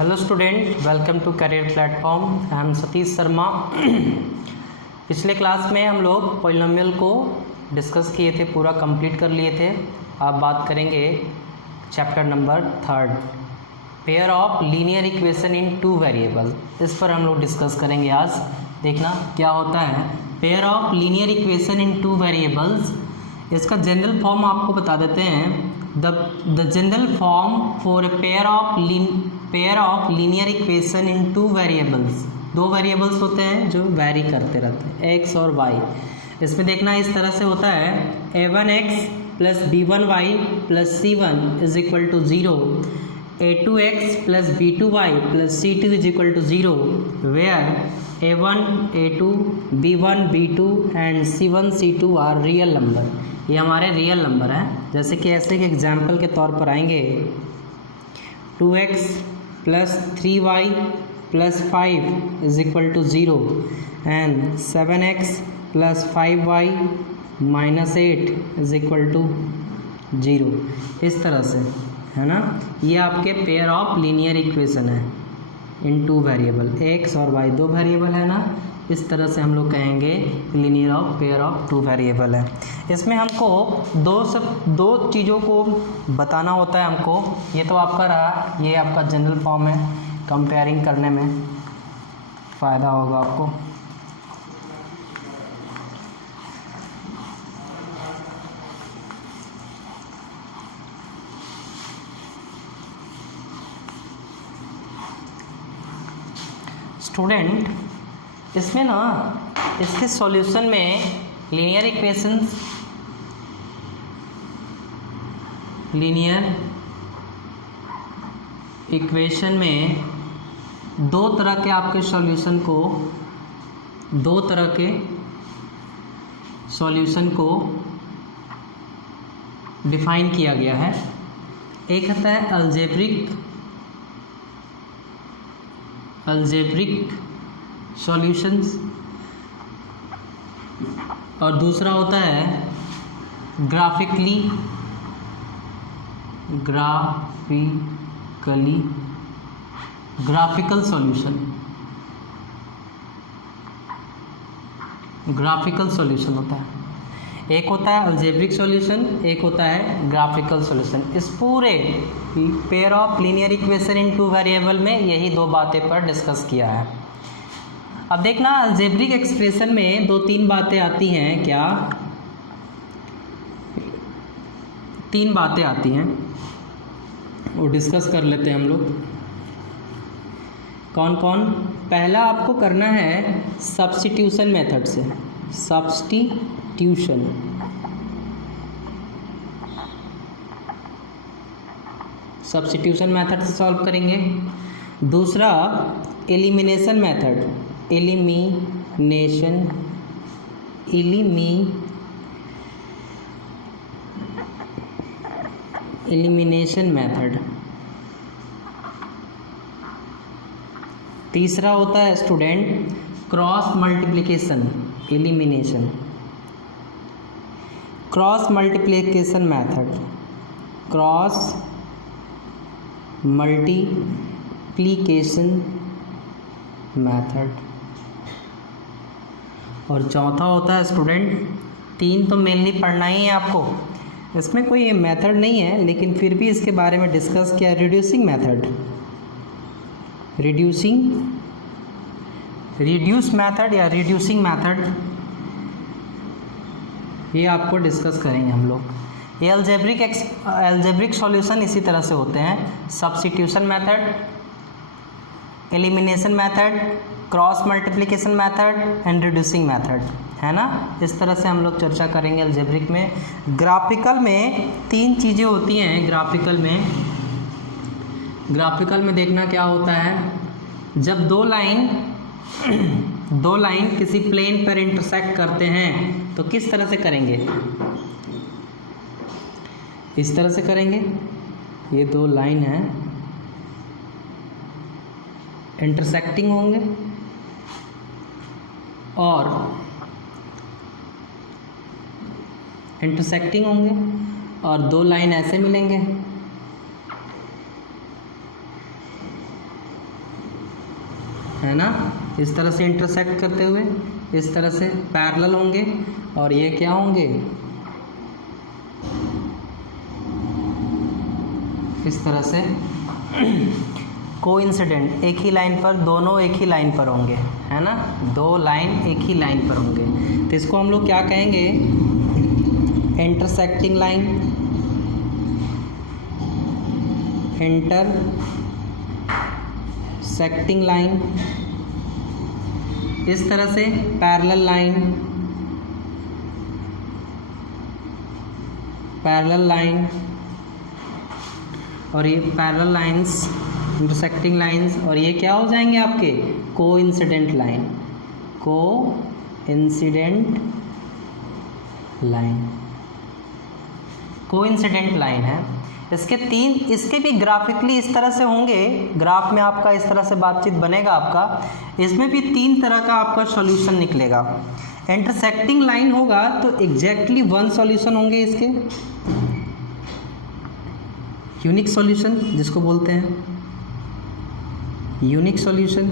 Hello student, welcome to career platform. I am Satish Sharma. पिछले class में हम लोग पॉलिनोमियल को डिस्कस किए थे, पूरा कंप्लीट कर लिए थे। आप बात करेंगे chapter number 3, pair of linear equation in two variable. इस पर हम लोग डिस्कस करेंगे आज। देखना क्या होता है pair of linear equation in two variables. इसका जनरल फॉर्म आपको बता देते हैं। The general form for a pair of linear equation in two variables. दो वेरिएबल्स होते हैं जो वैरी करते रहते हैं, एक्स और वाई। इसमें देखना इस तरह से होता है a1x plus b1y plus c1 is equal to 0, a2x plus b2y plus c2 is equal to 0, where a1 a2 b1 b2 and c1 c2 are real number. ये हमारे रियल नंबर हैं। जैसे कि ऐसे के एग्जाम्पल के तौर पर आएंगे 2x plus 3y plus 5 is equal to 0 and 7x plus 5y minus 8 is equal to 0। इस तरह से है ना। ये आपके पेयर ऑफ लीनियर इक्वेशन है इन टू वेरिएबल, एक्स और वाई दो वेरिएबल है ना। इस तरह से हम लोग कहेंगे linear of pair of two variable है। इसमें हमको दो चीज़ों को बताना होता है हमको। ये तो आपका रहा, ये आपका जनरल फॉर्म है, कंपेयरिंग करने में फ़ायदा होगा आपको। स्टूडेंट, इसमें ना इसके सॉल्यूशन में लीनियर इक्वेशन में दो तरह के आपके सॉल्यूशन को डिफाइन किया गया है। एक होता है अलजेब्रिक सॉल्यूशंस और दूसरा होता है ग्राफिकल सॉल्यूशन होता है। एक होता है अलजेब्रिक सॉल्यूशन, एक होता है ग्राफिकल सॉल्यूशन। इस पूरे pair of linear equation in two variable में यही दो बातें पर डिस्कस किया है। अब देखना अलजेब्रिक एक्सप्रेशन में दो तीन बातें आती हैं। क्या? तीन बातें आती हैं, वो डिस्कस कर लेते हैं हम लोग। कौन कौन? पहला आपको करना है सब्स्टिट्यूशन मेथड से। सब्स्टिट्यूशन मेथड से सॉल्व करेंगे। दूसरा एलिमिनेशन मेथड, एलिमिनेशन मेथड। तीसरा होता है स्टूडेंट क्रॉस मल्टीप्लिकेशन मेथड। और चौथा होता है स्टूडेंट, तीन तो मेनली पढ़ना ही है आपको, इसमें कोई मेथड नहीं है लेकिन फिर भी इसके बारे में डिस्कस किया, रिड्यूस मेथड या रिड्यूसिंग मेथड, ये आपको डिस्कस करेंगे हम लोग। ये अलजेब्रिक सॉल्यूशन इसी तरह से होते हैं, substitution method, elimination method, cross multiplication method and reducing method, है ना। इस तरह से हम लोग चर्चा करेंगे अलजेब्रिक में। ग्राफिकल में तीन चीज़ें होती हैं। ग्राफिकल में देखना क्या होता है, जब दो लाइन किसी प्लेन पर इंटरसेक्ट करते हैं तो किस तरह से करेंगे? इस तरह से करेंगे। ये दो लाइन हैं, इंटरसेक्टिंग होंगे और दो लाइन ऐसे मिलेंगे। है ना, इस तरह से इंटरसेक्ट करते हुए इस तरह से पैरेलल होंगे, और ये क्या होंगे, इस तरह से कोइंसिडेंट, एक ही लाइन पर, दोनों एक ही लाइन पर होंगे, है ना, दो लाइन एक ही लाइन पर होंगे। तो इसको हम लोग क्या कहेंगे, इंटरसेक्टिंग लाइन, इंटरसेक्टिंग लाइन, इस तरह से पैरेलल लाइन, पैरेलल लाइन, और ये पैरेलल लाइंस, इंटरसेक्टिंग लाइंस, और ये क्या हो जाएंगे आपके coincident line, coincident line, coincident line है। इसके तीन, इसके भी ग्राफिकली इस तरह से होंगे, ग्राफ में आपका इस तरह से बातचीत बनेगा आपका, इसमें भी तीन तरह का आपका सॉल्यूशन निकलेगा। इंटरसेक्टिंग लाइन होगा तो एग्जैक्टली वन सॉल्यूशन होंगे इसके, यूनिक सॉल्यूशन जिसको बोलते हैं, यूनिक सॉल्यूशन।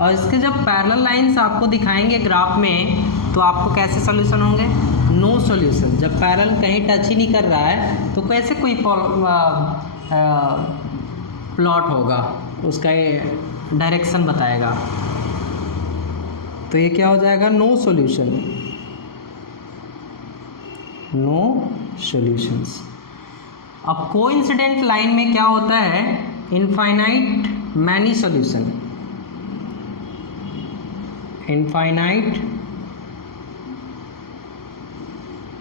और इसके जब पैरेलल लाइंस आपको दिखाएंगे ग्राफ में तो आपको कैसे सॉल्यूशन होंगे, नो सॉल्यूशन। जब पैरेलल कहीं टच ही नहीं कर रहा है तो कैसे कोई प्लॉट होगा, उसका डायरेक्शन बताएगा, तो ये क्या हो जाएगा, नो सॉल्यूशन, नो सॉल्यूशंस। अब कोइंसिडेंट लाइन में क्या होता है, infinite many solution, infinite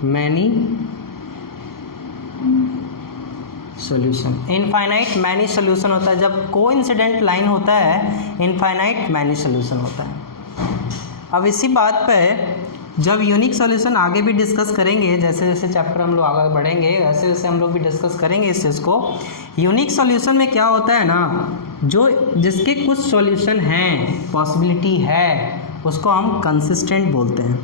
many solution, infinite many solution होता है। जब कोइंसिडेंट लाइन होता है इनफाइनाइट मैनी सॉल्यूशन होता है। अब इसी बात पे जब यूनिक सॉल्यूशन आगे भी डिस्कस करेंगे, जैसे जैसे चैप्टर हम लोग आगे बढ़ेंगे वैसे वैसे हम लोग भी डिस्कस करेंगे इस चीज़ को। यूनिक सॉल्यूशन में क्या होता है ना, जो जिसके कुछ सॉल्यूशन हैं, पॉसिबिलिटी है, उसको हम कंसिस्टेंट बोलते हैं,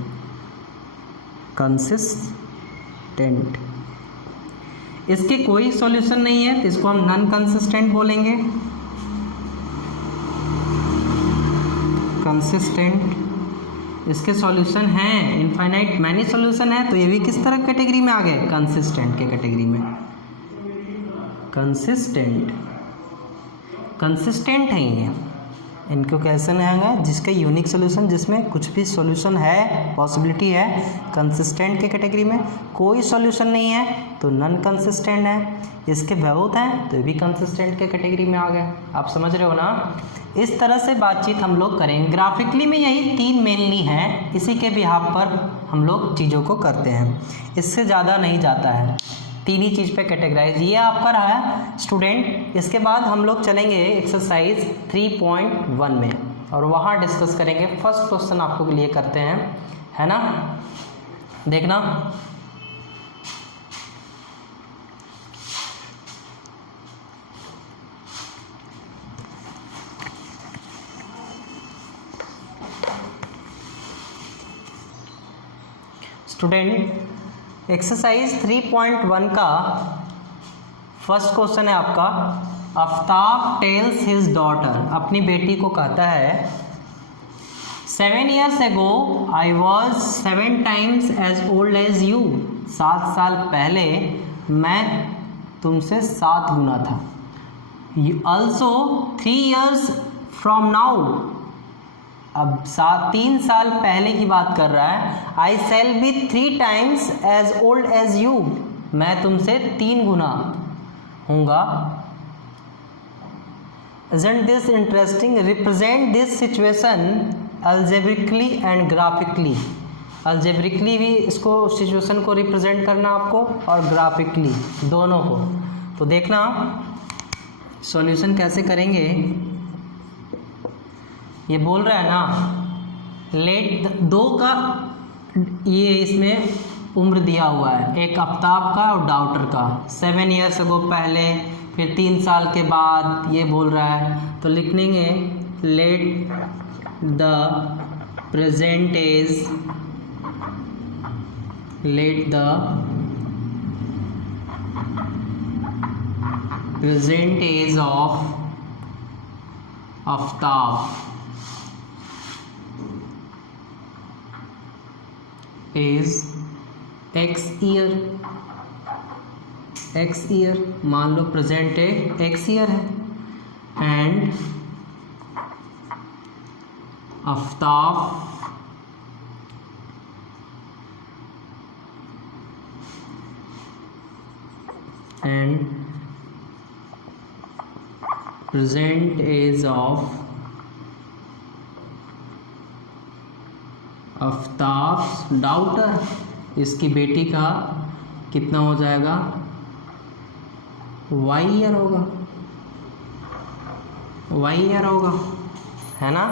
कंसिस्टेंट। इसके कोई सॉल्यूशन नहीं है तो इसको हम नॉन कंसिस्टेंट बोलेंगे, कंसिस्टेंट। इसके सॉल्यूशन हैं, इनफाइनाइट मैनी सॉल्यूशन है, तो ये भी किस तरह कैटेगरी में आ गए, कंसिस्टेंट के कैटेगरी में, कंसिस्टेंट, कंसिस्टेंट है ये। इनको कैसे आएगा, जिसका यूनिक सॉल्यूशन, जिसमें कुछ भी सॉल्यूशन है, पॉसिबिलिटी है, कंसिस्टेंट के कैटेगरी में। कोई सॉल्यूशन नहीं है तो नॉन कंसिस्टेंट है। इसके बहुत हैं तो ये भी कंसिस्टेंट के कैटेगरी में आ गए। आप समझ रहे हो ना। इस तरह से बातचीत हम लोग करेंगे। ग्राफिकली में यही तीन मेनली हैं, इसी के बिहाफ पर हम लोग चीज़ों को करते हैं, इससे ज़्यादा नहीं जाता है। तीन ही चीज़ पे कैटेगराइज ये आपका रहा है स्टूडेंट। इसके बाद हम लोग चलेंगे एक्सरसाइज 3.1 में और वहाँ डिस्कस करेंगे। फर्स्ट क्वेश्चन आपको लिए करते हैं, है ना, देखना। स्टूडेंट एक्सरसाइज 3.1 का फर्स्ट क्वेश्चन है आपका। आफ्ताब टेल्स हिज डॉटर, अपनी बेटी को कहता है 7 years ago I was 7 times as old as you, 7 साल पहले मैं तुमसे 7 गुना था। Also 3 years from now, अब 3 साल पहले की बात कर रहा है। I shall be 3 times as old as you, मैं तुमसे 3 गुना हूँगा। Isn't this interesting? Represent this situation algebraically and graphically. algebraically भी इसको सिचुएशन को रिप्रेजेंट करना आपको और ग्राफिकली दोनों को। तो देखना सॉल्यूशन कैसे करेंगे। ये बोल रहा है ना, लेट 2 का ये इसमें उम्र दिया हुआ है, एक आफ्ताब का और डॉटर का। 7 years ago पहले, फिर 3 साल के बाद ये बोल रहा है। तो लिखेंगे let the present age, let the present age of Aftab is x year, मान लो प्रेजेंट है एक्स ईयर है, and Aftab and present age of Aftab's daughter, इसकी बेटी का कितना हो जाएगा, वाई ईयर होगा, वाई ईयर होगा, है ना।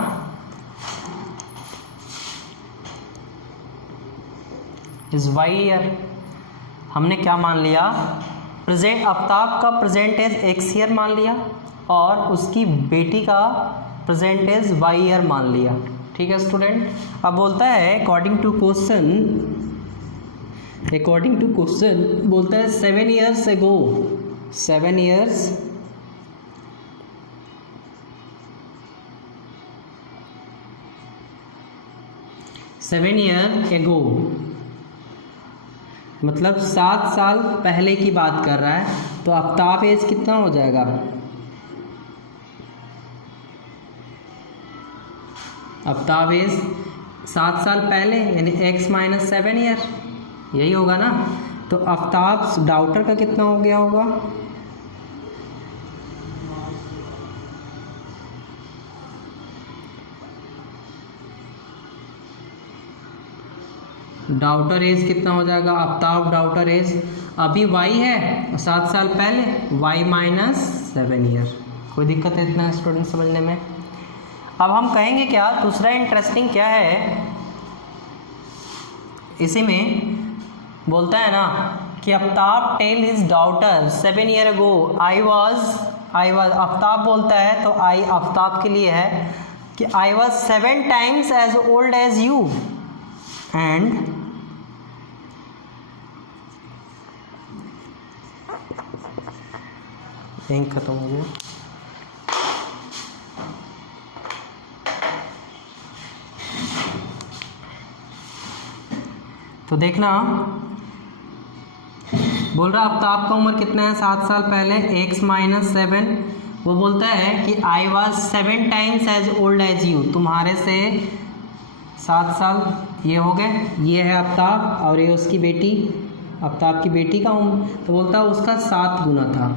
इस वाई ईयर हमने क्या मान लिया, प्रेजेंट आफ्ताब का प्रेजेंट एज एक्स ईयर मान लिया और उसकी बेटी का प्रेजेंट एज वाई ईयर मान लिया। ठीक है स्टूडेंट। अब बोलता है अकॉर्डिंग टू क्वेश्चन बोलता है 7 years ago, 7 years ago, मतलब 7 साल पहले की बात कर रहा है, तो आफ्ताब एज कितना हो जाएगा, आफ्ताब एज 7 साल पहले यानी x - 7 ईयर, यही होगा ना। तो आफ्ताब डॉटर का कितना हो गया होगा, डॉटर एज कितना हो जाएगा, आफ्ताब डॉटर एज अभी y है 7 साल पहले y - 7 ईयर। कोई दिक्कत है इतना स्टूडेंट समझने में। अब हम कहेंगे क्या, दूसरा इंटरेस्टिंग क्या है इसी में, बोलता है ना कि Aftab tell his daughter 7 year ago I was Aftab बोलता है तो आई आफ्ताब के लिए है कि I was 7 times as old as you and ink खत्म हो गया। तो देखना बोल रहा आफ्ताब का उम्र कितना है 7 साल पहले x - 7, वो बोलता है कि I was 7 times as old as you, तुम्हारे से 7 साल ये हो गए, ये है आफ्ताब और ये उसकी बेटी, आफ्ताब की बेटी का उम्र, तो बोलता है उसका 7 गुना था,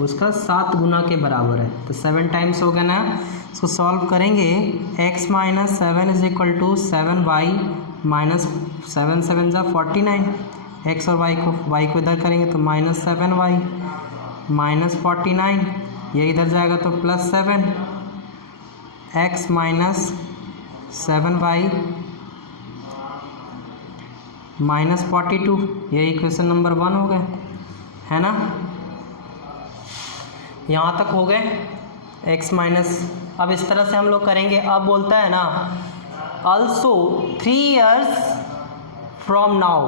उसका 7 गुना के बराबर है, तो 7 times हो गया ना। इसको सॉल्व करेंगे, x - 7 = 7y - 7 7 = 49, x और y को इधर करेंगे तो -7y - 49, ये इधर जाएगा तो +7, x - 7y - 42, ये इक्वेशन नंबर 1 हो गए, है ना। यहाँ तक हो गए x माइनस। अब इस तरह से हम लोग करेंगे। अब बोलता है ना also 3 years from now,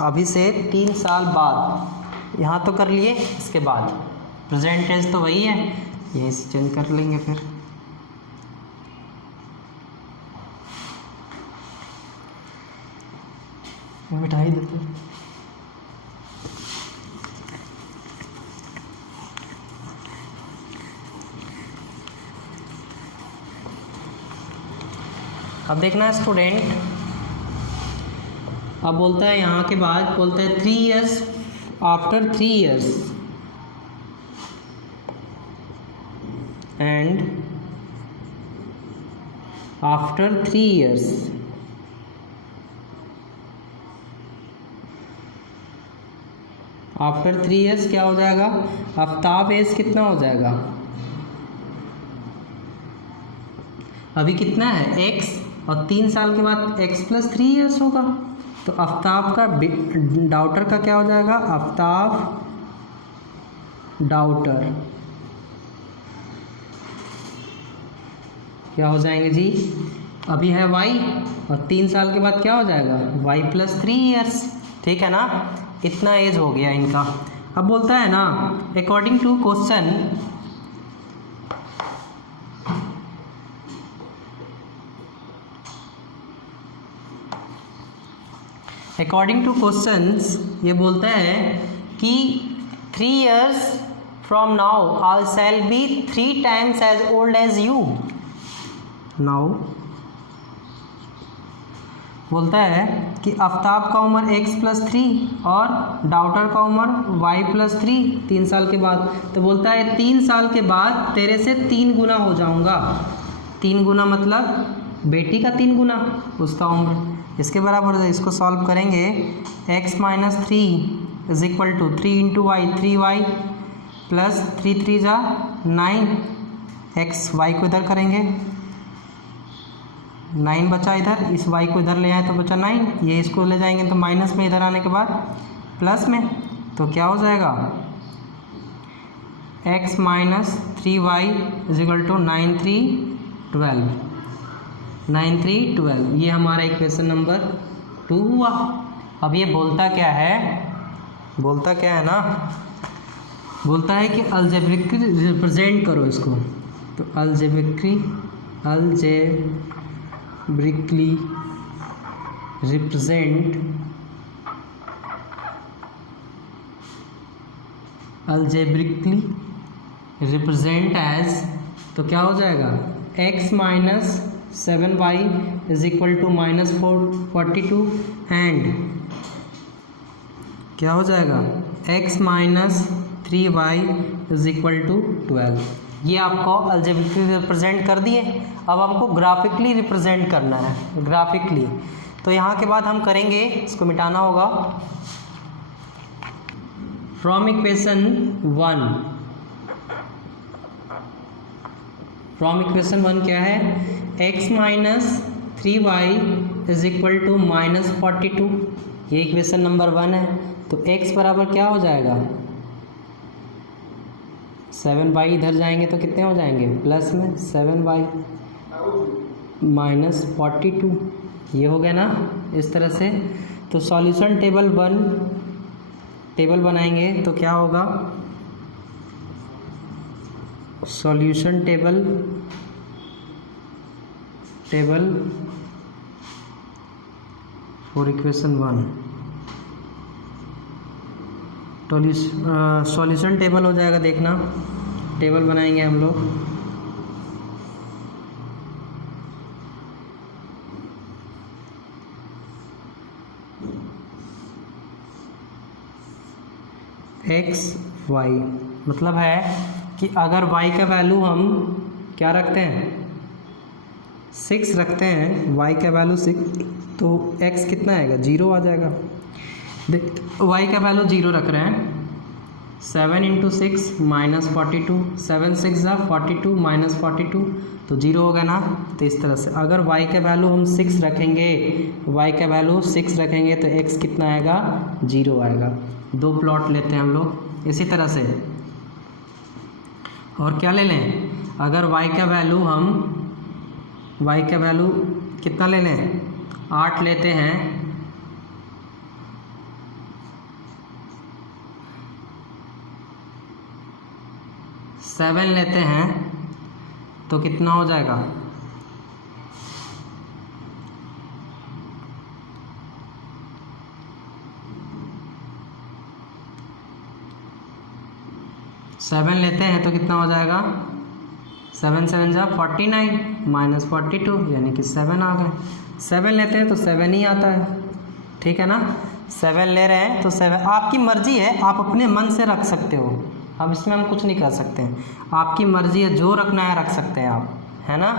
अभी से 3 साल बाद, यहाँ तो कर लिए, इसके बाद प्रेजेंट टेंस तो वही है, यहीं से चेंज कर लेंगे फिर। मिठाई देते हैं। अब देखना है स्टूडेंट, अब बोलता है यहाँ के बाद बोलता है 3 years, after 3 years and after 3 years after 3 years क्या हो जाएगा, आफ्ताब एज कितना हो जाएगा, अभी कितना है x, और 3 साल के बाद x + 3 years होगा, तो आफ्ताब का डॉटर का क्या हो जाएगा, आफ्ताब डॉटर क्या हो जाएंगे जी, अभी है y और 3 साल के बाद क्या हो जाएगा, y + 3 years, ठीक है ना। इतना एज हो गया इनका। अब बोलता है ना according to question according to questions ये बोलता है कि 3 years from now I shall be 3 times as old as you. Now बोलता है कि आफ्ताब का उम्र x+3 और डॉक्टर का उम्र y+3 3 साल के बाद। तो बोलता है 3 साल के बाद तेरे से 3 गुना हो जाऊंगा। 3 गुना मतलब बेटी का 3 गुना उसका उम्र, इसके बराबर है। इसको सॉल्व करेंगे x - 3 is equal to 3 × y 3y प्लस 3 3 जा 9 x, y को इधर करेंगे 9 बचा इधर, इस y को इधर ले आए तो बचा 9, ये इसको ले जाएंगे तो माइनस में, इधर आने के बाद प्लस में, तो क्या हो जाएगा x - 3y is equal to 9 3 12 9 3 12। ये हमारा इक्वेशन नंबर 2 हुआ। अब ये बोलता क्या है ना, बोलता है कि अलजेब्रिकली रिप्रेजेंट करो इसको। तो अलजेब्रिकली रिप्रेजेंट एज, तो क्या हो जाएगा x - 7y is equal to -42 and क्या हो जाएगा x - 3y is equal to 12। ये आपको अलजेब्रिकली रिप्रेजेंट कर दिए। अब हमको ग्राफिकली रिप्रेजेंट करना है, ग्राफिकली। तो यहाँ के बाद हम करेंगे, इसको मिटाना होगा। फ्रॉम इक्वेशन 1 क्या है, x - 3y is equal to -42, ये इक्वेशन नंबर 1 है। तो x बराबर क्या हो जाएगा 7y, इधर जाएंगे तो कितने हो जाएंगे प्लस में 7y - 42, ये हो गया ना इस तरह से। तो सॉल्यूशन टेबल बनाएंगे तो क्या होगा, solution table for equation 1, solution table हो जाएगा, देखना टेबल बनाएंगे हम लोग। x y मतलब है कि अगर y का वैल्यू हम क्या रखते हैं 6 रखते हैं, y का वैल्यू 6, तो x कितना आएगा 0 आ जाएगा। देख y का वैल्यू 0 रख रहे हैं, 7 × 6 -42, 7 6 जा 42 -42, तो 0 हो गया ना। तो इस तरह से अगर y का वैल्यू हम 6 रखेंगे, y का वैल्यू 6 रखेंगे तो x कितना आएगा 0 आएगा। 2 प्लॉट लेते हैं हम लोग इसी तरह से। और क्या ले लें, अगर y का वैल्यू कितना ले लें 8 लेते हैं, सेवन लेते हैं तो कितना हो जाएगा 7 लेते हैं तो कितना हो जाएगा 7 7 जा 49 -42, यानी कि 7 आ गए। 7 लेते हैं तो 7 ही आता है, ठीक है ना। 7 ले रहे हैं तो 7, आपकी मर्जी है, आप अपने मन से रख सकते हो, अब इसमें हम कुछ नहीं कर सकते हैं, आपकी मर्जी है, जो रखना है रख सकते हैं आप, है ना।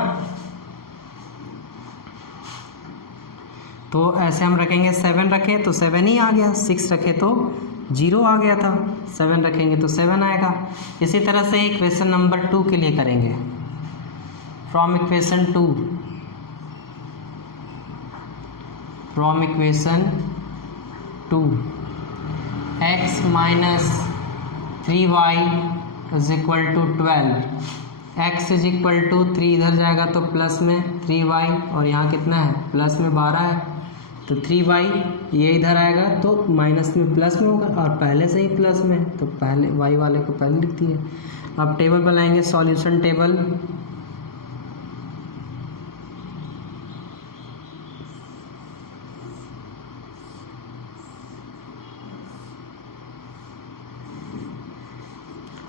तो ऐसे हम रखेंगे, 7 रखे तो 7 ही आ गया, 6 रखे तो 0 आ गया था, 7 रखेंगे तो 7 आएगा। इसी तरह से इक्वेशन नंबर 2 के लिए करेंगे। From equation 2 x - 3y is equal to 12, x is equal to 3 इधर जाएगा तो प्लस में 3y, और यहाँ कितना है प्लस में 12 है, तो 3y ये इधर आएगा तो माइनस में प्लस में होगा, और पहले से ही प्लस में, तो पहले y वाले को पहले लिख दिए। अब टेबल बनाएंगे, सॉल्यूशन टेबल।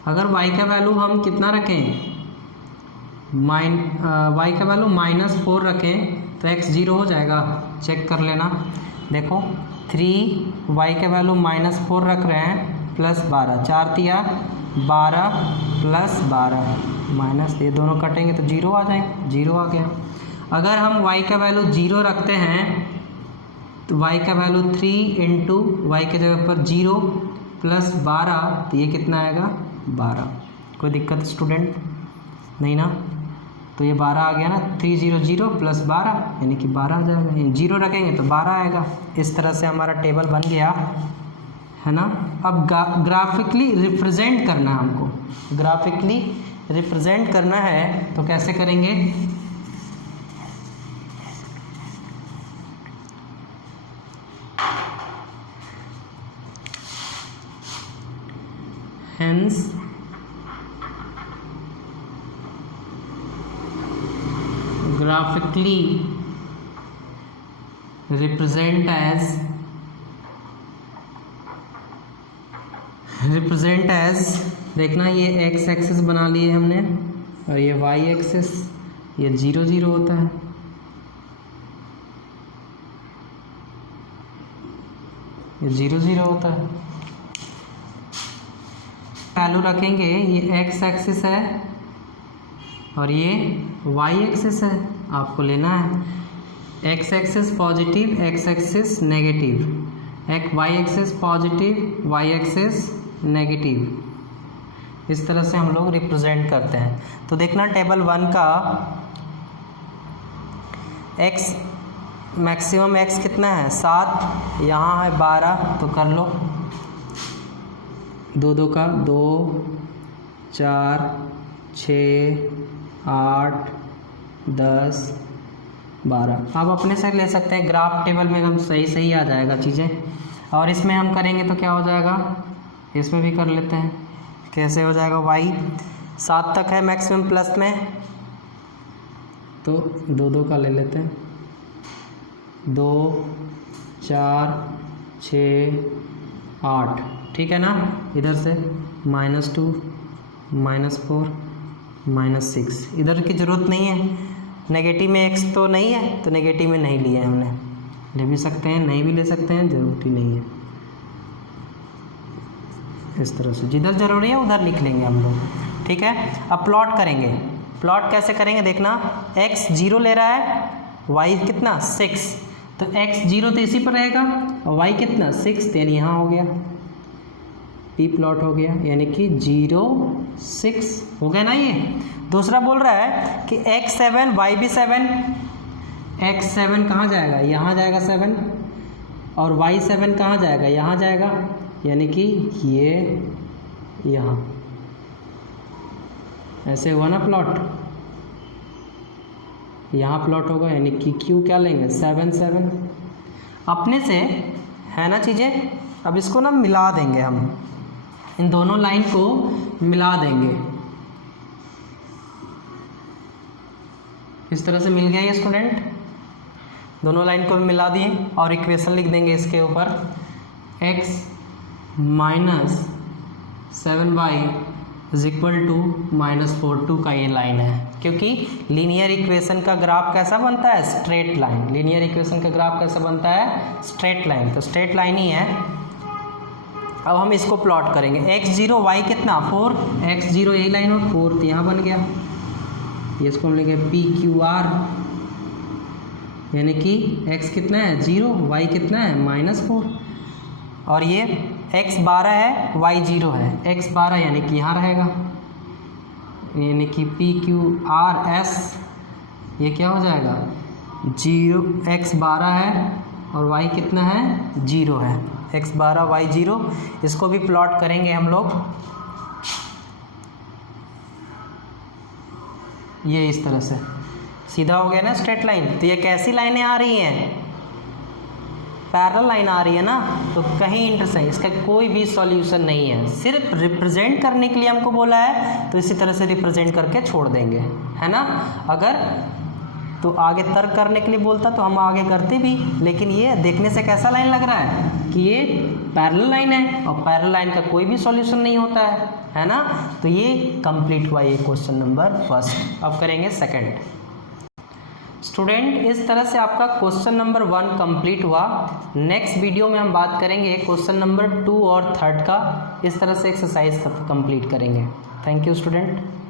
अगर y का वैल्यू हम कितना रखें, y का वैल्यू -4 रखें तो x 0 हो जाएगा। चेक कर लेना, देखो 3y का वैल्यू -4 रख रहे हैं प्लस 12, 4 तिया 12 प्लस 12 माइनस, ये दोनों कटेंगे तो 0 आ जाएंगे, 0 आ गया। अगर हम y का वैल्यू 0 रखते हैं तो y का वैल्यू 3 इंटू वाई के जगह पर 0 प्लस 12, तो ये कितना आएगा 12। कोई दिक्कत स्टूडेंट नहीं ना, तो ये 12 आ गया ना, 3 0 0 प्लस 12 यानी कि 12 आ जाएगा, 0 रखेंगे तो 12 आएगा। इस तरह से हमारा टेबल बन गया है ना। अब ग्राफिकली रिप्रेजेंट करना है हमको, ग्राफिकली रिप्रेजेंट करना है तो कैसे करेंगे, hence graphically represent as देखना, ये x एक्सिस बना लिए हमने और ये y एक्सिस, ये 0 0 होता है, ये 0 0 होता है। वैल्यू रखेंगे, ये x एक्सिस है और ये y एक्सिस है, आपको लेना है x axis positive, x axis negative, y axis positive, y axis negative. इस तरह से हम लोग रिप्रेजेंट करते हैं। तो देखना टेबल 1 का x मैक्सिमम x कितना है 7, यहाँ है 12, तो कर लो 2 2 का 2 4 6 8 10 12। आप अपने से ले सकते हैं, ग्राफ टेबल में हम सही आ जाएगा चीज़ें। और इसमें हम करेंगे तो क्या हो जाएगा, इसमें भी कर लेते हैं, कैसे हो जाएगा, y 7 तक है मैक्सिमम प्लस में, तो 2 2 का ले लेते हैं, 2 4 6 8, ठीक है ना। इधर से -2 -4 -6, इधर की ज़रूरत नहीं है, नेगेटिव में x तो नहीं है तो नेगेटिव में नहीं लिए हमने, ले भी सकते हैं नहीं भी ले सकते हैं, ज़रूरत ही नहीं है। इस तरह से जिधर ज़रूरी है उधर लिख लेंगे हम लोग, ठीक है। अब प्लॉट करेंगे, प्लॉट कैसे करेंगे देखना, x 0 ले रहा है, y कितना 6, तो x 0 तो इसी पर रहेगा और y कितना 6, तो यानी यहाँ हो गया p प्लॉट हो गया, यानी कि 0 6 हो गया ना। ये दूसरा बोल रहा है कि x 7 y भी 7, x 7 कहाँ जाएगा, यहाँ जाएगा 7, और y 7 कहाँ जाएगा, यहाँ जाएगा, यानी कि ये यहाँ, ऐसे हुआ ना प्लॉट, यहाँ प्लॉट होगा, यानी कि q क्या लेंगे 7 7, अपने से है ना चीज़ें। अब इसको ना मिला देंगे हम, इन दोनों लाइन को मिला देंगे, इस तरह से मिल गया ये स्टूडेंट, दोनों लाइन को मिला दिए और इक्वेशन लिख देंगे इसके ऊपर, x -7y is equal to -4 2 का ये लाइन है, क्योंकि लीनियर इक्वेशन का ग्राफ कैसा बनता है, स्ट्रेट लाइन। लीनियर इक्वेशन का ग्राफ कैसा बनता है, स्ट्रेट लाइन, तो स्ट्रेट लाइन ही है। अब हम इसको प्लॉट करेंगे, x 0 y कितना 4, x 0 यही लाइन और 4 तो यहाँ बन गया, ये इसको हम लेंगे p q r, यानी कि x कितना है 0, y कितना है -4, और ये x 12 है y 0 है, x 12 यानी कि यहाँ रहेगा, यानी कि p q r s, ये क्या हो जाएगा 0, x 12 है और y कितना है 0 है, x 12 y 0। इसको भी प्लॉट करेंगे हम लोग, ये इस तरह से सीधा हो गया ना स्ट्रेट लाइन। तो ये कैसी लाइनें आ रही हैं, पैरेलल लाइन आ रही है ना, तो कहीं इंटरसेक्शन, इसका कोई भी सॉल्यूशन नहीं है, सिर्फ रिप्रेजेंट करने के लिए हमको बोला है, तो इसी तरह से रिप्रेजेंट करके छोड़ देंगे, है ना। अगर तो आगे तर्क करने के लिए बोलता तो हम आगे करते भी, लेकिन ये देखने से कैसा लाइन लग रहा है कि ये पैरेलल लाइन है, और पैरेलल लाइन का कोई भी सॉल्यूशन नहीं होता है ना। तो ये कंप्लीट हुआ ये क्वेश्चन नंबर फर्स्ट। अब करेंगे सेकंड। स्टूडेंट, इस तरह से आपका क्वेश्चन नंबर 1 कंप्लीट हुआ। नेक्स्ट वीडियो में हम बात करेंगे क्वेश्चन नंबर 2 और 3 का। इस तरह से एक्सरसाइज कंप्लीट करेंगे। Thank you student.